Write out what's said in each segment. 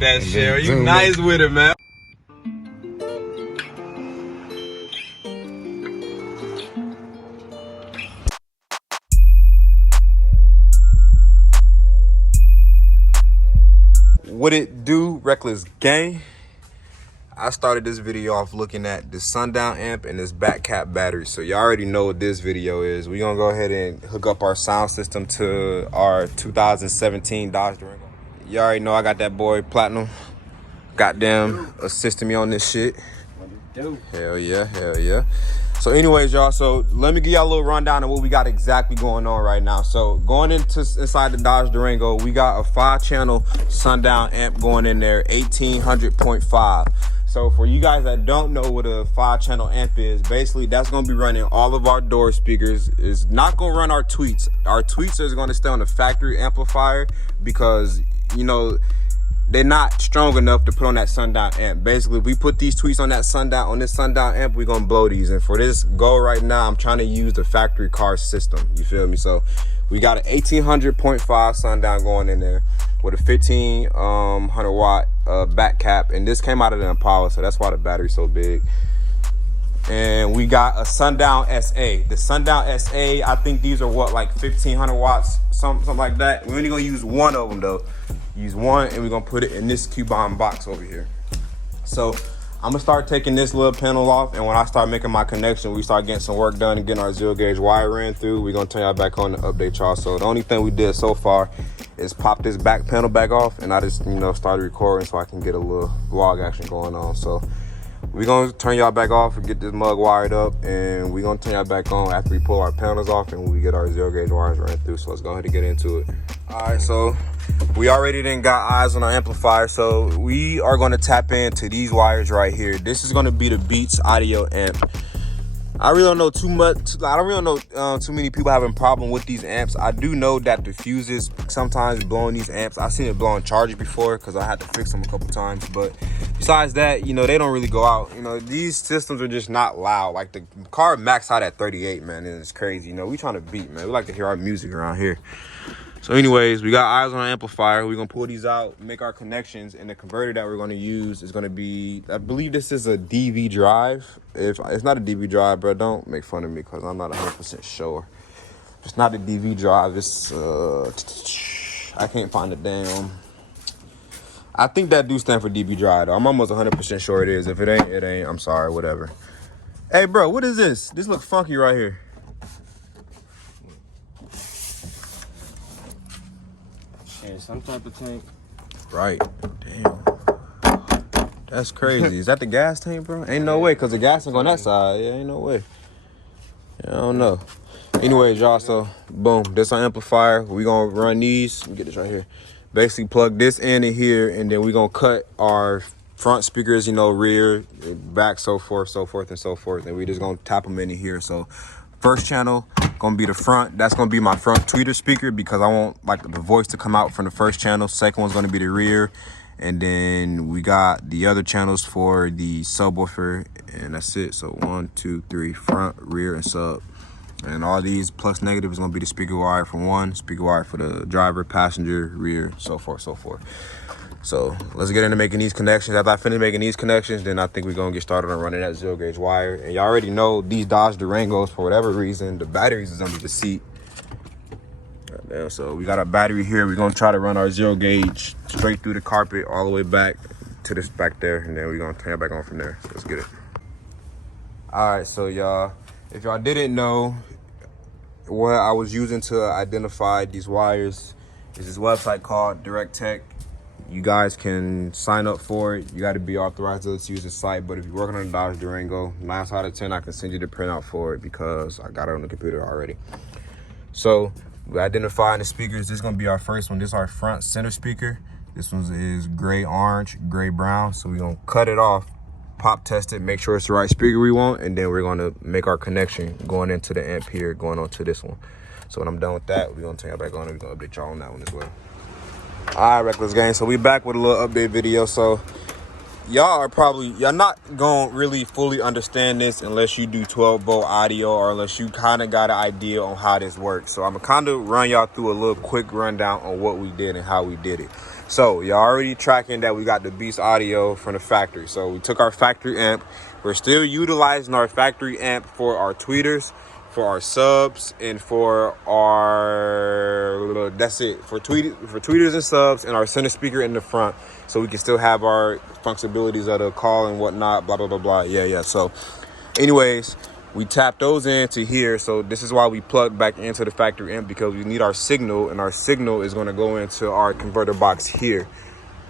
like that shit. You nice with it, man. What it do, Reckless Gang? I started this video off looking at the Sundown amp and this back cap battery. So you already know what this video is. We're gonna go ahead and hook up our sound system to our 2017 Dodge Durango. You already know I got that boy Platinum goddamn assisting me on this shit. Hell yeah, hell yeah. So anyways, y'all, so let me give y'all a little rundown of what we got exactly going on right now. So going inside the Dodge Durango, we got a 5-channel Sundown amp going in there, 1800.5. So for you guys that don't know what a 5-channel amp is, basically that's going to be running all of our door speakers. It's not going to run our tweets. Our tweets is going to stay on the factory amplifier because, you know, they're not strong enough to put on that Sundown amp. Basically, if we put these tweets on this Sundown amp, we're going to blow these. And for this go right now, I'm trying to use the factory car system. You feel me? So we got an 1800.5 Sundown going in there with a 1500 watt back cap, and this came out of the Impala, so that's why the battery's so big. And we got a Sundown SA. The Sundown SA, I think these are what, like 1500 watts, something like that. We're only gonna use one of them though. Use one, and we're gonna put it in this Cubon box over here. So I'm gonna start taking this little panel off, and when I start making my connection, we start getting some work done and getting our 0-gauge wire ran through. We're gonna turn y'all back on to update y'all. So the only thing we did so far is pop this back panel back off, and I just, you know, started recording so I can get a little vlog action going on. So we're gonna turn y'all back off and get this mug wired up, and we're gonna turn y'all back on after we pull our panels off and we get our 0-gauge wires ran through. So let's go ahead and get into it. All right, so we already done got eyes on our amplifier, so we are going to tap into these wires right here. This is going to be the Beats audio amp. I really don't know too much. I don't really know too many people having a problem with these amps. I do know that the fuses sometimes blowing these amps. I've seen it blowing charges before because I had to fix them a couple times. But besides that, you know, they don't really go out. You know, these systems are just not loud. Like the car maxed out at 38, man, and it's crazy. You know, we trying to beat, man. We like to hear our music around here. So anyways, we got eyes on our amplifier. We're gonna pull these out, make our connections, and the converter that we're gonna use is gonna be, I believe this is a DV drive. If it's not a DV drive, bro, don't make fun of me because I'm not 100% sure. If it's not a DV drive, it's, I can't find the damn. I think that do stand for DV drive though. I'm almost 100% sure it is. If it ain't, it ain't. I'm sorry, whatever. Hey bro, what is this? This looks funky right here. Some type of tank. Right. Damn. That's crazy. Is that the gas tank, bro? Ain't no way, because the gas tank on that side. Yeah, ain't no way. Yeah, I don't know. Anyways, y'all, so boom. This our amplifier. We gonna run these. Let me get this right here. Basically plug this in here, and then we gonna cut our front speakers, you know, rear, back, so forth, and so forth. And we just gonna tap them in here. So first channel gonna be the front. That's gonna be my front tweeter speaker because I want like the voice to come out from the first channel. Second one's gonna be the rear, and then we got the other channels for the subwoofer, and that's it. So 1, 2, 3, front, rear, and sub. And all these plus negative is gonna be the speaker wire for one, speaker wire for the driver, passenger, rear, so forth, so forth. So let's get into making these connections. After I finish making these connections, then I think we're gonna get started on running that 0-gauge wire. And y'all already know these Dodge Durangos, for whatever reason, the batteries is under the seat. Goddamn, so we got our battery here. We're gonna try to run our 0-gauge straight through the carpet all the way back to this back there, and then we're gonna turn it back on from there. So let's get it. All right, so y'all, if y'all didn't know, what I was using to identify these wires is this website called Direct Tech. You guys can sign up for it. You got to be authorized to use the site. But if you're working on a Dodge Durango, 9 out of 10, I can send you the printout for it because I got it on the computer already. So we're identifying the speakers. This is going to be our first one. This is our front center speaker. This one is gray orange, gray brown. So we're going to cut it off, pop test it, make sure it's the right speaker we want, and then we're going to make our connection going into the amp here, going on to this one. So when I'm done with that, we're going to turn it back on and we're going to update y'all on that one as well. All right, Reckless Gang, so we back with a little update video. So y'all not gonna really fully understand this unless you do 12-volt audio or unless you kind of got an idea on how this works. So I'm gonna kind of run y'all through a little quick rundown on what we did and how we did it. So y'all already tracking that we got the Beast audio from the factory. So we took our factory amp. We're still utilizing our factory amp for our tweeters, for our subs, and for our, that's it, for tweeters and subs, and our center speaker in the front, so we can still have our functionalities of the call and whatnot, blah blah blah blah. Yeah. So anyways, we tapped those into here. So this is why we plugged back into the factory amp, because we need our signal, and our signal is going to go into our converter box here.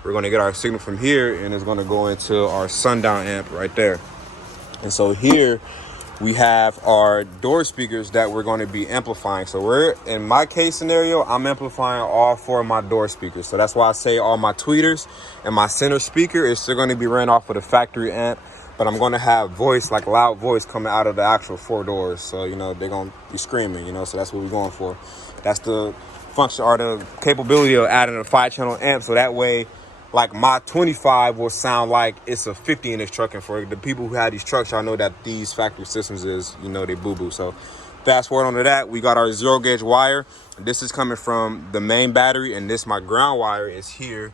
We're going to get our signal from here, and it's going to go into our Sundown amp right there. And so here we have our door speakers that we're going to be amplifying. So we're, in my case scenario, I'm amplifying all 4 of my door speakers. So that's why I say all my tweeters and my center speaker is still going to be ran off of the factory amp, but I'm going to have voice, like loud voice, coming out of the actual 4 doors. So, you know, they're going to be screaming, you know, so that's what we're going for. That's the function or the capability of adding a 5-channel amp. So that way, like my 25 will sound like it's a 50 in this truck. And for the people who have these trucks, y'all know that these factory systems is, you know, they boo-boo. So fast forward onto that, we got our 0-gauge wire. This is coming from the main battery, and this, my ground wire, is here.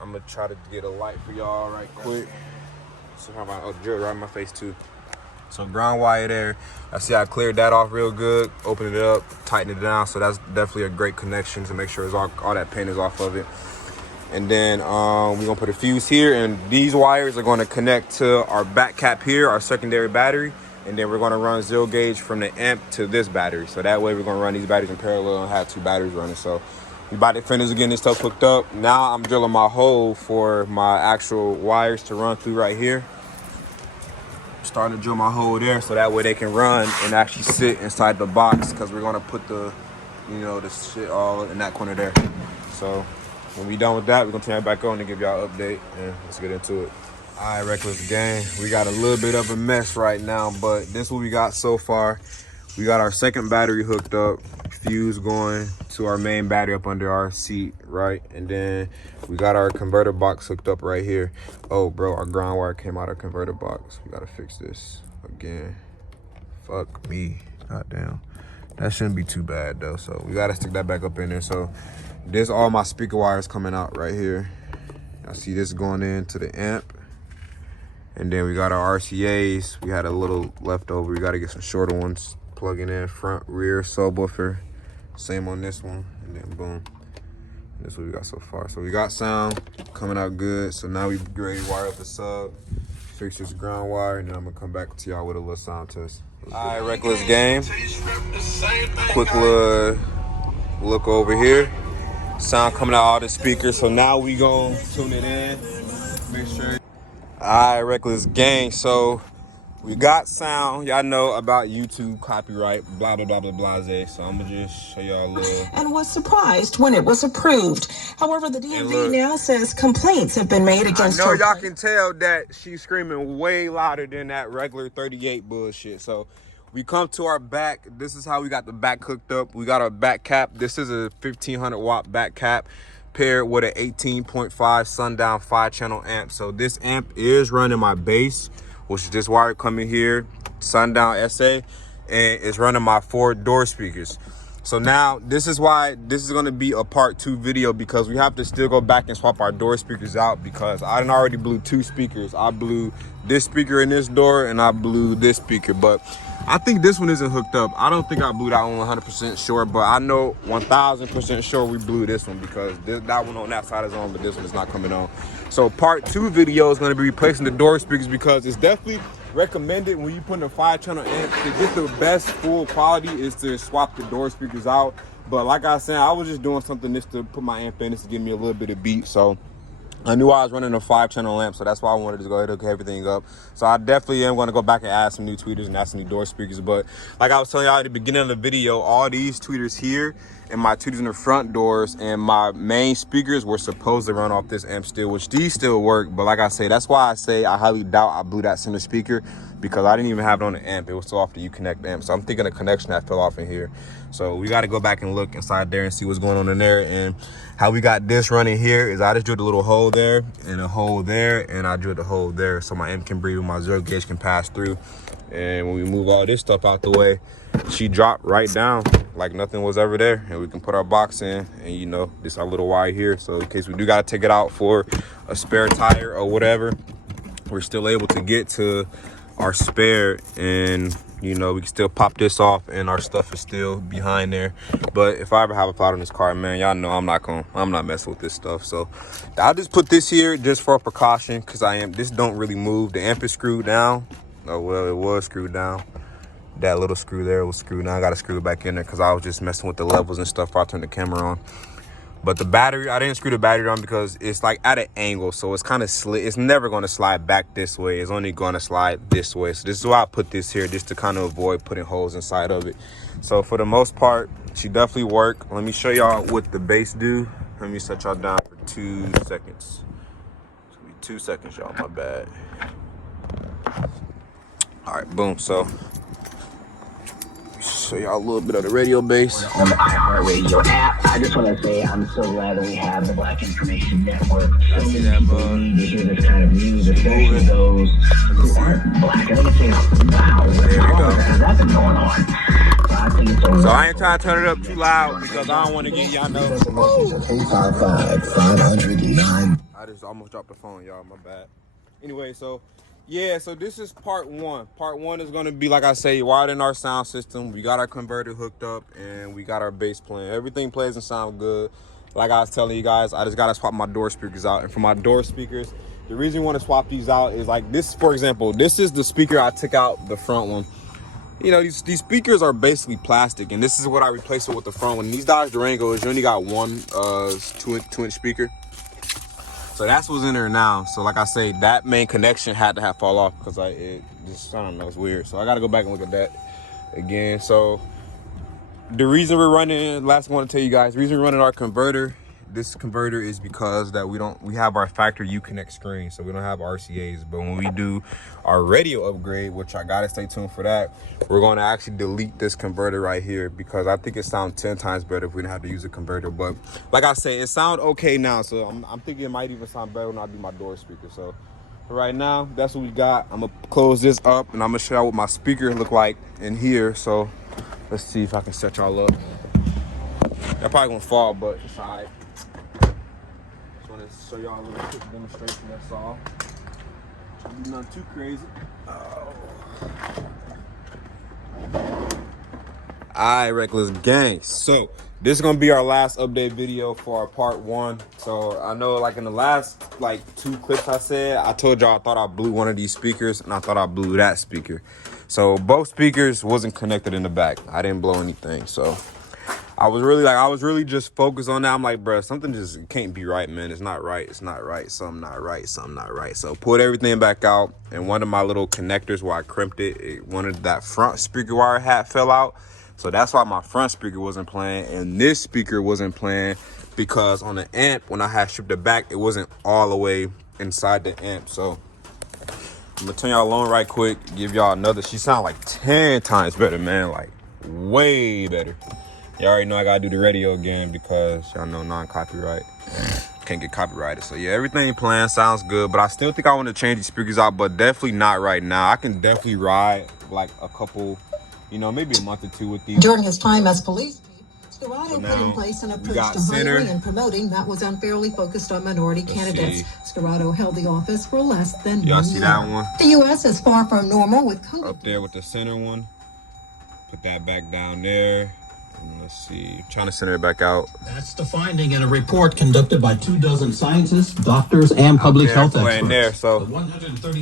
I'm gonna try to get a light for y'all right quick. So how about, oh, drill right in my face too. So ground wire there. I see I cleared that off real good, opened it up, tightened it down. So that's definitely a great connection to make sure it's all that paint is off of it. And then we're gonna put a fuse here, and these wires are gonna connect to our back cap here, our secondary battery. And then we're gonna run 0-gauge from the amp to this battery. So that way we're gonna run these batteries in parallel and have 2 batteries running. So we about to finish getting this stuff hooked up. Now I'm drilling my hole for my actual wires to run through right here. Starting to drill my hole there, so that way they can run and actually sit inside the box, because we're gonna put the, you know, the shit all in that corner there. So when we done with that, we're gonna turn it back on and give y'all an update, and let's get into it. All right, Reckless Gang, we got a little bit of a mess right now, but this is what we got so far. We got our second battery hooked up, fuse going to our main battery up under our seat, right? And then we got our converter box hooked up right here. Oh, bro, our ground wire came out of our converter box. We gotta fix this again. Fuck me, goddamn. That shouldn't be too bad though, so we gotta stick that back up in there. So this, all my speaker wires coming out right here. I see this going into the amp. And then we got our RCAs. We had a little leftover. We got to get some shorter ones. Plugging in front, rear, subwoofer. Same on this one. And then boom. That's what we got so far. So we got sound coming out good. So now we get ready to wire up the sub. Fix this ground wire. And then I'm going to come back to y'all with a little sound test. All right, Reckless Game. Quick little look over here. Sound coming out all the speakers. So now we gonna tune it in. Make sure. All right, Reckless Gang. So we got sound. Y'all know about YouTube copyright, blah blah blah blah blah. So I'm gonna just show y'all a little. And was surprised when it was approved. However, the DMV now says complaints have been made against her. I know y'all can tell that she's screaming way louder than that regular 38 bullshit. So we come to our back. This is how we got the back hooked up. We got our back cap. This is a 1500 watt back cap paired with an 18.5 Sundown 5-channel amp. So this amp is running my bass, which is this wire coming here, Sundown SA, and it's running my 4 door speakers. So now this is why this is gonna be a part 2 video, because we have to still go back and swap our door speakers out, because I done already blew 2 speakers. I blew this speaker in this door and I blew this speaker, but I think this one isn't hooked up. I don't think I blew that one 100% sure, but I know 1000% sure we blew this one, because that one on that side is on, but this one is not coming on. So part 2 video is going to be replacing the door speakers, because it's definitely recommended when you put in a 5-channel amp to get the best full quality is to swap the door speakers out. But like I said, I was just doing something just to put my amp in, just to give me a little bit of beat. So I knew I was running a 5-channel amp, so that's why I wanted to go ahead and hook everything up. So I definitely am going to go back and add some new tweeters and add some new door speakers. But like I was telling y'all at the beginning of the video, all these tweeters here and my two different front doors, and my main speakers were supposed to run off this amp still, which these still work. But like I say, that's why I say I highly doubt I blew that center speaker, because I didn't even have it on the amp. It was still off the Uconnect amp. So I'm thinking a connection that fell off in here. So we got to go back and look inside there and see what's going on in there. And how we got this running here is I just drilled a little hole there and a hole there, and I drilled a hole there so my amp can breathe and my zero gauge can pass through. And when we move all this stuff out the way, she dropped right down like nothing was ever there, and we can put our box in, and you know, this our little wire here, so in case we do got to take it out for a spare tire or whatever, we're still able to get to our spare, and you know, we can still pop this off and our stuff is still behind there. But if I ever have a plot on this car, man, y'all know I'm not messing with this stuff. So I'll just put this here just for a precaution, because this don't really move. The amp is screwed down. Oh well, it was screwed down. That little screw there was screwed. Now I got to screw it back in there because I was just messing with the levels and stuff before I turned the camera on. But the battery, I didn't screw the battery on because it's like at an angle, so it's kind of slit. It's never going to slide back this way. It's only going to slide this way. So this is why I put this here, just to kind of avoid putting holes inside of it. So for the most part, she definitely worked. Let me show y'all what the bass do. Let me set y'all down for 2 seconds. It's gonna be 2 seconds, y'all. My bad. All right, boom. So show y'all a little bit of the radio bass on the iHeartRadio app. I just want to say I'm so glad that we have the Black Information Network. So many people need to hear this kind of news, especially those who aren't black. And they say, wow, how has that been going on? So I think it's so I ain't trying to turn it up too loud because I don't want to get y'all know. 855-500-9. I just almost dropped the phone, y'all. My bad. Anyway, so yeah, so this is part one. Part one is going to be, like I say, wired in our sound system. We got our converter hooked up, and we got our bass playing. Everything plays and sounds good. Like I was telling you guys, I just got to swap my door speakers out. And for my door speakers, the reason we want to swap these out is like this, for example, this is the speaker I took out, the front one. You know, these speakers are basically plastic, and this is what I replaced it with the front one. These Dodge Durangos, you only got one 2-inch speaker. So that's what's in there now. So like I say, that main connection had to have fall off because I don't know, it's weird. So I got to go back and look at that again. So the reason we're running, last I want to tell you guys, the reason we're running our converter, this converter is because that we have our factory Uconnect screen, so we don't have RCAs. But when we do our radio upgrade, which I gotta stay tuned for that, we're going to actually delete this converter right here because I think it sounds 10 times better if we didn't have to use a converter. But like I say, it sounds okay now, so I'm thinking it might even sound better when I do my door speaker. So for right now, that's what we got. I'm gonna close this up and I'm gonna show y'all what my speakers look like in here. So let's see if I can set y'all up. They're probably gonna fall, but it's all right. Show y'all a little quick demonstration, that's all. Nothing too crazy. Oh. Alright, Reckless Gang. So this is gonna be our last update video for our part one. So I know like in the last like 2 clips I said, I told y'all I thought I blew one of these speakers and I thought I blew that speaker. So both speakers wasn't connected in the back. I didn't blow anything. So I was really just focused on that. I'm like, bro, something just can't be right, man. It's not right. It's not right. Something not right. Something not right. So pulled everything back out, and one of my little connectors where I crimped one of that front speaker wire hat fell out. So that's why my front speaker wasn't playing, and this speaker wasn't playing because on the amp, when I had stripped it back, it wasn't all the way inside the amp. So I'm gonna turn y'all on right quick, give y'all another. She sound like 10 times better, man. Like way better. You already know I gotta do the radio again because y'all know non-copyright. Can't get copyrighted. So yeah, everything playing sounds good, but I still think I want to change these speakers out, but definitely not right now. I can definitely ride like a couple, you know, maybe a month or 2 with these. During his time as police chief, Scarrato put in place an approach to center hiring and promoting that was unfairly focused on minority candidates. Scarrato held the office for less than 1 year. Y'all see that one? The U.S. is far from normal with COVID. Up there with the center one. Put that back down there. Let's see, I'm trying to center it back out. That's the finding in a report conducted by 24 scientists, doctors, and public health experts. There, so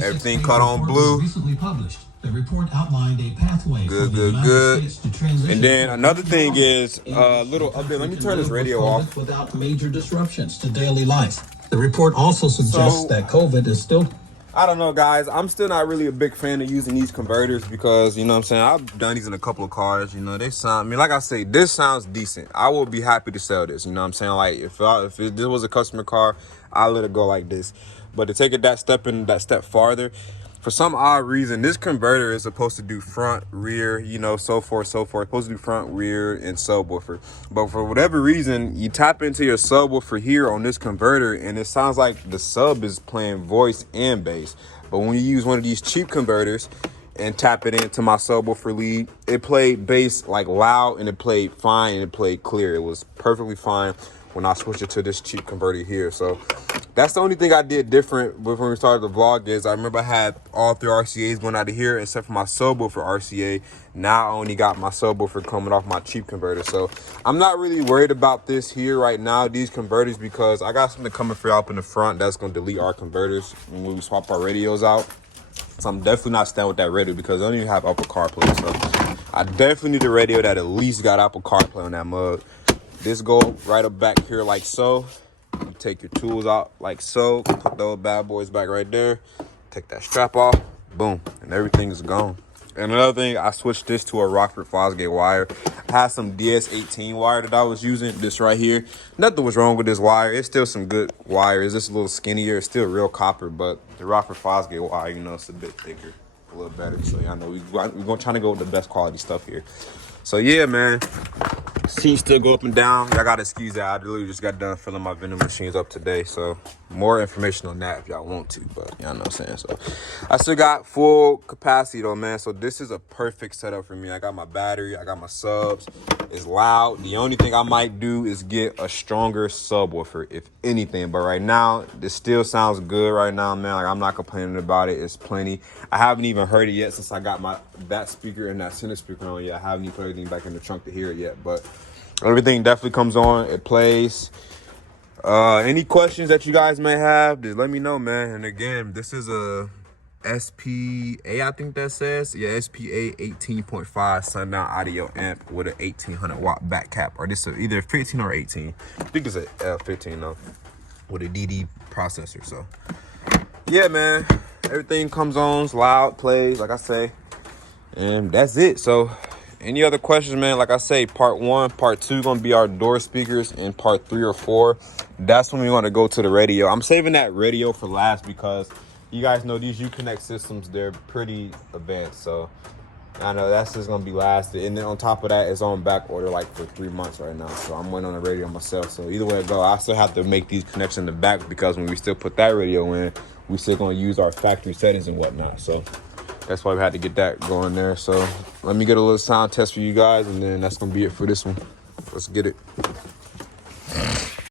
everything cut on blue. Recently published. The report outlined a pathway good. And then another thing is a little update. Let me turn this radio off. Without major disruptions to daily life. The report also suggests that COVID is still. I don't know, guys. I'm still not really a big fan of using these converters because, you know what I'm saying, I've done these in a couple of cars. You know, they sound, I mean, like I say, this sounds decent. I will be happy to sell this. You know what I'm saying? Like, if this was a customer car, I'll let it go like this. But to take it that step farther, for some odd reason, this converter is supposed to do front, rear, you know, so forth, so forth. It's supposed to do front, rear, and subwoofer. But for whatever reason, you tap into your subwoofer here on this converter, and it sounds like the sub is playing voice and bass. But when you use one of these cheap converters and tap it into my subwoofer lead, it played bass like loud, and it played fine, and it played clear. It was perfectly fine when I switched it to this cheap converter here. So that's the only thing I did different when we started the vlog. Is I remember I had all 3 RCAs going out of here except for my subwoofer RCA. Now I only got my subwoofer coming off my cheap converter. So I'm not really worried about this here right now, these converters, because I got something coming for y'all up in the front that's going to delete our converters when we swap our radios out. So I'm definitely not staying with that radio because I don't even have Apple CarPlay. So I definitely need a radio that at least got Apple CarPlay on that mug. This go right up back here like so. You take your tools out like so. Put those bad boys back right there. Take that strap off. Boom. And everything is gone. And another thing, I switched this to a Rockford Fosgate wire. I had some DS18 wire that I was using. This right here. Nothing was wrong with this wire. It's still some good wire. It's just a little skinnier. It's still real copper. But the Rockford Fosgate wire, you know, it's a bit thicker. A little better. So y'all know we're going to try to go with the best quality stuff here. So yeah, man. Seats still go up and down. I gotta excuse that. I literally just got done filling my vending machines up today. So more information on that if y'all want to, but y'all know what I'm saying. So I still got full capacity though, man. So this is a perfect setup for me. I got my battery, I got my subs. It's loud. The only thing I might do is get a stronger subwoofer, if anything. But right now, this still sounds good right now, man. Like, I'm not complaining about it. It's plenty. I haven't even heard it yet since I got that speaker and that center speaker on yet. I haven't even put everything back in the trunk to hear it yet, but everything definitely comes on. It plays. Any questions that you guys may have, just let me know, man. And again, this is a SPA, I think that says. Yeah, SPA 18.5 Sundown audio amp with an 1800 watt back cap. Or this is either 15 or 18. I think it's a 15 though, with a DD processor. So yeah, man, everything comes on, it's loud, plays, like I say. And that's it. So any other questions, man? Like I say, part 1, part 2 gonna be our door speakers, and part 3 or 4, that's when we want to go to the radio. I'm saving that radio for last because you guys know these Uconnect systems, they're pretty advanced. So I know that's just gonna be last. And then on top of that, it's on back order like for 3 months right now. So I'm waiting on the radio myself. So either way it go, I still have to make these connections in the back because when we still put that radio in, we still gonna use our factory settings and whatnot. So that's why we had to get that going there. So let me get a little sound test for you guys, and then that's gonna be it for this one. Let's get it.